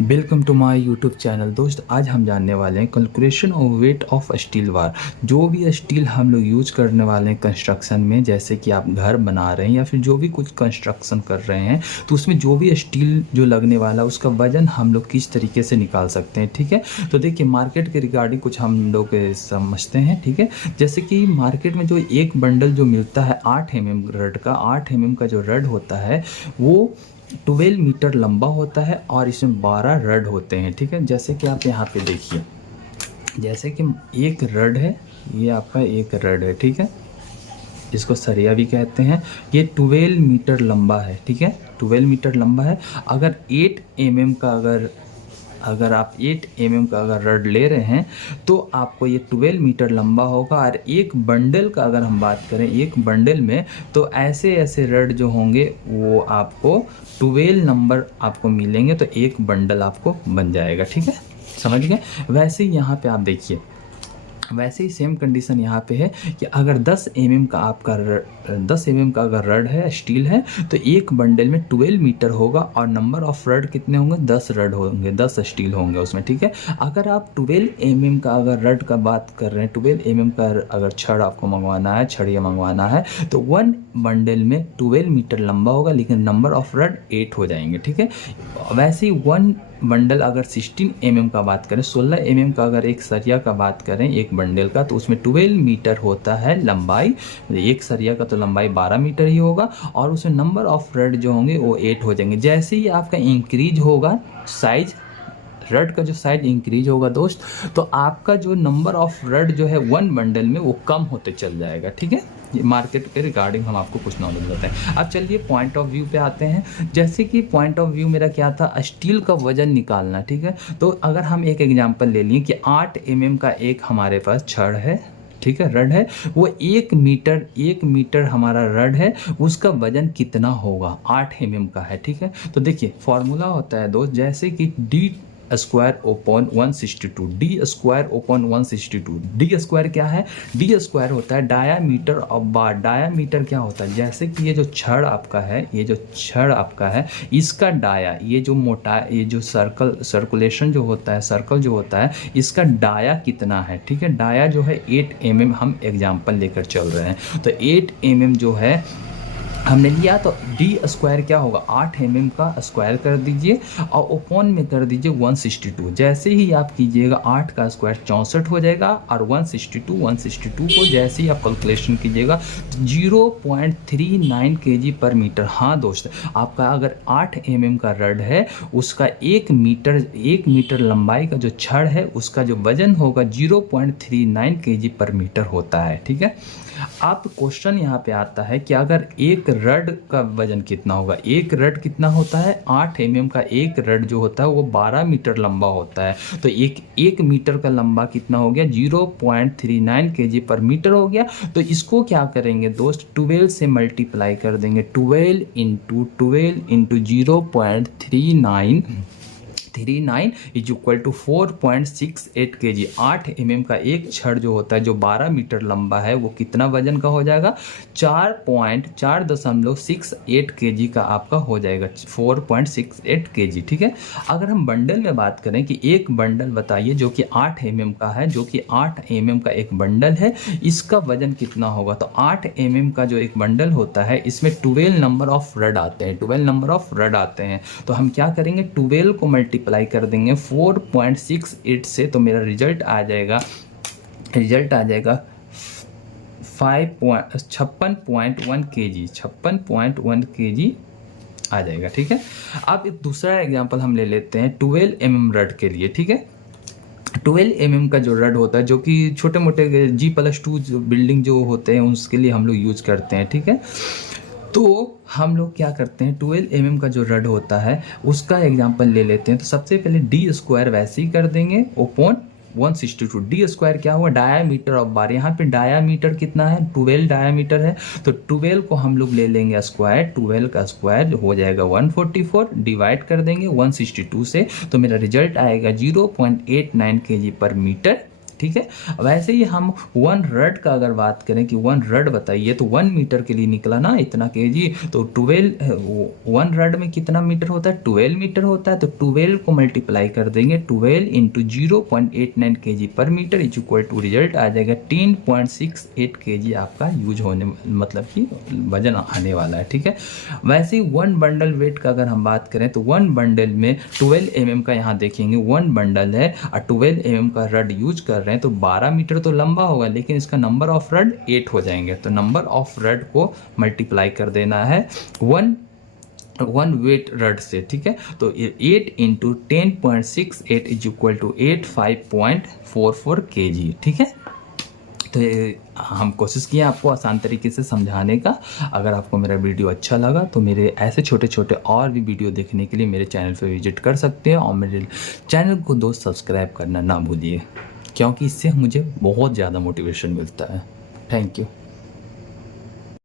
Welcome to my YouTube channel. दोस्त आज हम जानने वाले हैं calculation of weight of steel bar. जो भी स्टील हम लोग यूज करने वाले हैं कंस्ट्रक्शन में, जैसे कि आप घर बना रहे हैं या फिर जो भी कुछ कंस्ट्रक्शन कर रहे हैं, तो उसमें जो भी स्टील जो लगने वाला है उसका वजन हम लोग किस तरीके से निकाल सकते हैं। ठीक है, तो देखिए मार्केट के रिगार्डिंग कुछ हम लोग समझते हैं। ठीक है, जैसे कि मार्केट में जो एक बंडल जो मिलता है 8 mm रड का, 8 mm का जो रड होता है वो 12 मीटर लंबा होता है और इसमें 12 रड होते हैं। ठीक है, जैसे कि आप यहाँ पे देखिए, जैसे कि एक रड है, ये आपका एक रड है। ठीक है, जिसको सरिया भी कहते हैं। ये 12 मीटर लंबा है। ठीक है, 12 मीटर लंबा है। अगर 8 mm का अगर आप 8 mm का अगर रड ले रहे हैं तो आपको ये 12 मीटर लंबा होगा। और एक बंडल का अगर हम बात करें, एक बंडल में तो ऐसे ऐसे रड जो होंगे वो आपको 12 नंबर आपको मिलेंगे, तो एक बंडल आपको बन जाएगा। ठीक है, समझ गए। वैसे ही यहाँ पे आप देखिए, वैसे ही सेम कंडीशन यहाँ पे है कि अगर 10 mm का आपका 10 mm का अगर रड है, स्टील है, तो एक बंडल में 12 मीटर होगा और नंबर ऑफ रड कितने होंगे, 10 रड होंगे, 10 स्टील होंगे उसमें। ठीक है, अगर आप 12 mm का अगर रड का बात कर रहे हैं, 12 mm का अगर छड़ आपको मंगवाना है, छड़िया मंगवाना है, तो 1 बंडल में 12 मीटर लंबा होगा, लेकिन नंबर ऑफ रड 8 हो जाएंगे। ठीक है, वैसे ही 1 बंडल अगर 16 mm का बात करें, 16 mm का अगर एक सरिया का बात करें एक बंडल का, तो उसमें 12 मीटर होता है लंबाई। एक सरिया का तो लंबाई 12 मीटर ही होगा और उसमें नंबर ऑफ रड जो होंगे वो 8 हो जाएंगे। जैसे ही आपका इंक्रीज होगा साइज, रड का जो साइज इंक्रीज होगा दोस्त, तो आपका जो नंबर ऑफ रड जो है 1 बंडल में वो कम होते चल जाएगा। ठीक है, ये मार्केट के रिगार्डिंग हम आपको कुछ नॉलेज देते हैं। अब चलिए पॉइंट ऑफ व्यू पे आते हैं। जैसे कि पॉइंट ऑफ व्यू मेरा क्या था, स्टील का वजन निकालना। ठीक है, तो अगर हम एक एग्जांपल ले लिए कि 8 mm का एक हमारे पास छड़ है, ठीक है, रड है, वो 1 मीटर हमारा रड है, उसका वजन कितना होगा, 8 mm का है। ठीक है, तो देखिए फॉर्मूला होता है दोस्त, जैसे कि D square open 162, D square open 162। D square क्या है, डी स्क्वायर होता है डायामीटर ऑफ बार। डायामीटर क्या होता है, जैसे कि ये जो छड़ आपका है, ये जो छड़ आपका है, इसका डाया, ये जो मोटा, ये जो सर्कुलेशन जो होता है, सर्कल जो होता है, इसका डाया कितना है। ठीक है, डाया जो है 8 mm, हम एग्जाम्पल लेकर चल रहे हैं, तो 8 mm जो है हमने लिया, तो डी स्क्वायर क्या होगा, 8 mm का स्क्वायर कर दीजिए और ओपन में कर दीजिए 162। जैसे ही आप कीजिएगा 8 का स्क्वायर 64 हो जाएगा और 162 को जैसे ही आप कैलकुलेशन कीजिएगा 0.39 kg पर मीटर। हाँ दोस्त, आपका अगर 8 mm का रड है, उसका 1 मीटर लंबाई का जो छड़ है, उसका जो वजन होगा 0.39 kg पर मीटर होता है। ठीक है, अब क्वेश्चन यहाँ पे आता है कि अगर एक रड का वजन कितना होगा। एक रड कितना होता है, 8 mm का एक रड जो होता है वो 12 मीटर लंबा होता है, तो एक मीटर का लंबा कितना हो गया, 0.39 kg पर मीटर हो गया। तो इसको क्या करेंगे दोस्त, 12 से मल्टीप्लाई कर देंगे, 12 into 0.39 is equal to 4.68 kg। 8 mm का एक छड़ जो होता है, जो 12 मीटर लंबा है, वो कितना वजन का हो जाएगा, 4.68 kg का आपका हो जाएगा, 4.68 kg। ठीक है, अगर हम बंडल में बात करें कि एक बंडल बताइए जो कि 8 mm का है, जो कि 8 mm का एक बंडल है, इसका वजन कितना होगा, तो 8 mm का जो एक बंडल होता है, इसमें 12 नंबर ऑफ रड आते हैं, 12 नंबर ऑफ रड आते हैं। तो हम क्या करेंगे, 12 को मल्टीप्लाई कर देंगे 4.68 से, तो मेरा रिजल्ट आ जाएगा 56.1 kg, 56.1 kg आ जाएगा। ठीक है, अब एक दूसरा एग्जांपल हम ले लेते हैं 12 mm रड के लिए। ठीक है, 12 mm का जो रड होता है, जो कि छोटे मोटे G+2 बिल्डिंग जो होते हैं उसके लिए हम लोग यूज करते हैं। ठीक है, तो हम लोग क्या करते हैं, 12 mm का जो रड होता है उसका एग्जांपल ले लेते हैं। तो सबसे पहले डी स्क्वायर वैसे ही कर देंगे ओपन 162। डी स्क्वायर क्या हुआ, डायामीटर ऑफ बार। यहाँ पे डायामीटर कितना है, 12 डायामीटर है, तो 12 को हम लोग ले लेंगे स्क्वायर, 12 का स्क्वायर हो जाएगा 144, डिवाइड कर देंगे 162 से, तो मेरा रिजल्ट आएगा 0.89 kg पर मीटर ठीक है। वैसे ही हम 1 रड का अगर बात करें कि 1 रड बताइए तो 1 मीटर के लिए निकला ना इतना केजी, तो 1 रड में कितना मीटर होता है, 12 मीटर होता है। तो 12 को मल्टीप्लाई कर देंगे, 12 into 0.89 KG per metre is equal to result आ जाएगा 10.68 केजी आपका यूज होने, मतलब कि वजन आने वाला है, ठीक है। वैसे ही 1 बंडल वेट का अगर हम बात करें तो 1 बंडल में 12 mm का, यहाँ देखेंगे 1 बंडल है और 12 mm का रड यूज कर रहे हैं, तो 12 मीटर तो लंबा होगा लेकिन इसका नंबर ऑफ रड 8 हो जाएंगे। तो नंबर ऑफ रड को मल्टीप्लाई कर देना है 1 वेट रड से, ठीक है। तो 8 into 10.68 is equal to 85.44 KG, ठीक है। तो हम कोशिश किए आपको आसान तरीके से समझाने का। अगर आपको मेरा वीडियो अच्छा लगा तो मेरे ऐसे छोटे छोटे और भी वीडियो देखने के लिए मेरे चैनल पे विजिट कर सकते हैं और मेरे चैनल को दोस्त सब्सक्राइब करना ना भूलिए, क्योंकि इससे मुझे बहुत ज़्यादा मोटिवेशन मिलता है। Thank you.